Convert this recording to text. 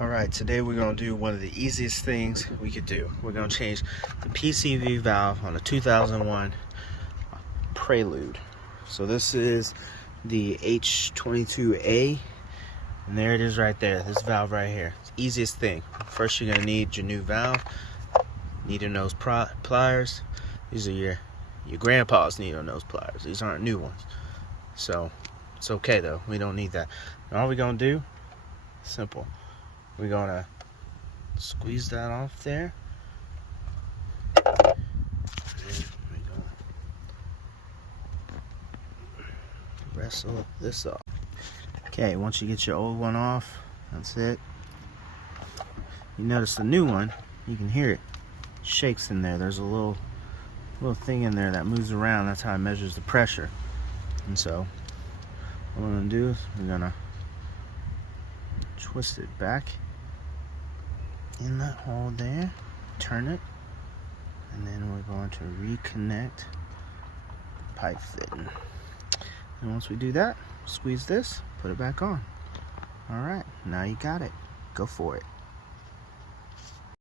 Alright, today we're going to do one of the easiest things we could do. We're going to change the PCV valve on a 2001 Prelude. So this is the H22A, and there it is right there, this valve right here. It's the easiest thing. First you're going to need your new valve, needle nose pliers. These are your grandpa's needle nose pliers. These aren't new ones. So it's okay though, we don't need that. And all we're going to do, simple. We're gonna squeeze that off there. And then we're gonna wrestle this off. Okay, once you get your old one off, that's it. You notice the new one, you can hear it shakes in there. There's a little thing in there that moves around. That's how it measures the pressure. And so what we're gonna do is we're gonna twist it back in that hole there, turn it, and then we're going to reconnect the pipe fitting. And once we do that, squeeze this, put it back on. Alright, now you got it. Go for it.